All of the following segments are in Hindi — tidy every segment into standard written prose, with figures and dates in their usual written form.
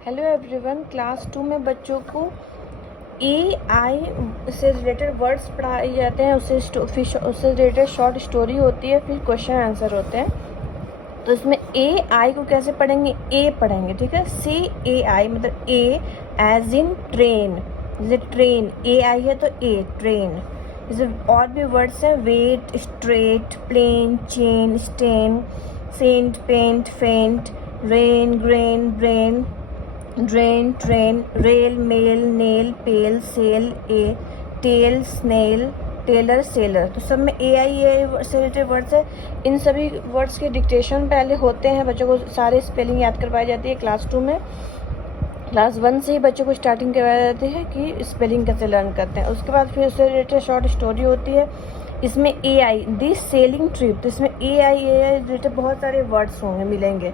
हेलो एवरीवन, क्लास 2 में बच्चों को ए आई से रिलेटेड वर्ड्स पढ़ाए जाते हैं। उससे रिलेटेड शॉर्ट स्टोरी होती है, फिर क्वेश्चन आंसर होते हैं। तो इसमें ए आई को कैसे पढ़ेंगे? ए पढ़ेंगे, ठीक है। सी ए आई मतलब ए एज इन ट्रेन, जैसे ट्रेन ए आई है तो ए ट्रेन। जैसे और भी वर्ड्स हैं, wait, straight, plain, chain, stain, saint, paint, faint, rain, grain, brain, drain, train, rail, mail, nail, pail, sail, A tail, snail, tailor, sailor. तो सब में ए आई से रिलेटेड वर्ड्स है। इन सभी वर्ड्स के डिक्टेशन पहले होते हैं, बच्चों को सारे स्पेलिंग याद करवाई जाती है क्लास 2 में। क्लास 1 से ही बच्चों को स्टार्टिंग करवाई जाती है कि स्पेलिंग कैसे लर्न करते हैं। उसके बाद फिर उससे रिलेटेड शॉर्ट स्टोरी होती है। इसमें ए आई दिस सेलिंग ट्रिप, तो इसमें ए आई रिलेटेड बहुत सारे वर्ड्स होंगे, मिलेंगे,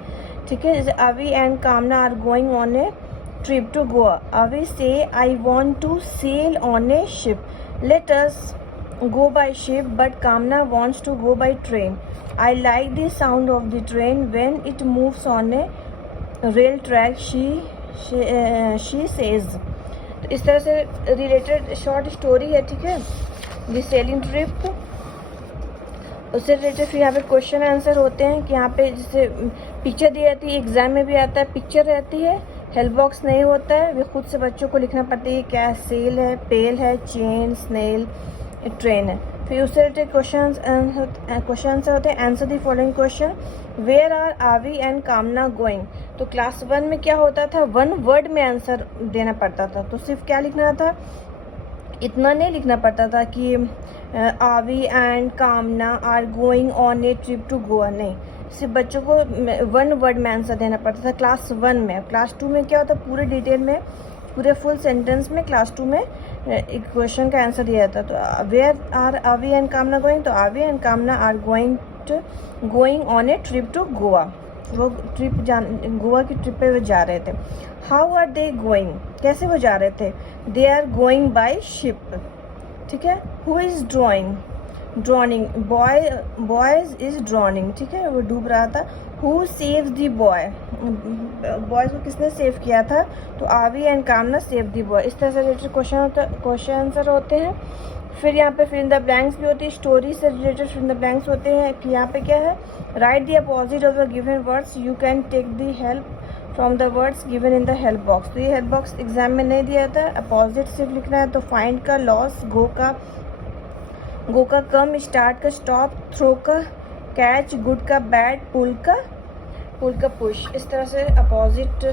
ठीक है। जैसे Avi and Kamna are going on a trip to Goa. Avi से I want to sail on a ship, let us go by ship, but Kamna wants to go by train. I like the sound of the train when it moves on a rail track, she says. तो इस तरह से रिलेटेड शॉर्ट स्टोरी है, ठीक है, द सेलिंग ट्रिप। उससे रिलेटेड फिर यहाँ पे क्वेश्चन आंसर होते हैं कि यहाँ पे जैसे पिक्चर दी रहती है, एग्जाम में भी आता है, पिक्चर रहती है, हेल्प बॉक्स नहीं होता है, वे खुद से बच्चों को लिखना पड़ता है क्या सेल है, पेल है, चेन, स्नेल, ट्रेन है। फिर उससे रिलेटेड क्वेश्चन आंसर होते हैं। Answer the following question, where are Avi and Kamna going. तो क्लास 1 में क्या होता था, 1 वर्ड में आंसर देना पड़ता था। तो सिर्फ क्या लिखना था, इतना नहीं लिखना पड़ता था कि Avi and Kamna are going on a trip to Goa, नहीं, सिर्फ बच्चों को 1 वर्ड में आंसर देना पड़ता था क्लास 1 में। क्लास 2 में क्या होता, पूरे डिटेल में, पूरे फुल सेंटेंस में क्लास 2 में एक क्वेश्चन का आंसर दिया जाता। तो where are Avi and Kamna going, तो Avi and Kamna are going on a trip to Goa. वो गोवा की ट्रिप पे वो जा रहे थे। हाउ आर दे गोइंग, कैसे वो जा रहे थे? They are going by ship, ठीक है। Who is drowning, boys is drowning, ठीक है, वो डूब रहा था। Who saves the boy, boys को किसने सेव किया था? तो आवी एंड कामना सेव दी बॉय। इस तरह से रिलेटेड क्वेश्चन आंसर होते हैं। फिर यहाँ पे फिल इन द ब्लैंक्स भी होती है, स्टोरी से related fill in the blanks होते हैं कि यहाँ पे क्या है, right the opposite of the given words, you can take the help from the words given in the help box. तो ये हेल्प बॉक्स एग्जाम में नहीं दिया था, अपोजिट सिर्फ लिखना है। तो फाइंड का लॉस, गो का कम, स्टार्ट का स्टॉप, थ्रो का कैच, गुड का बैड, पुल का पुश। इस तरह से अपोजिट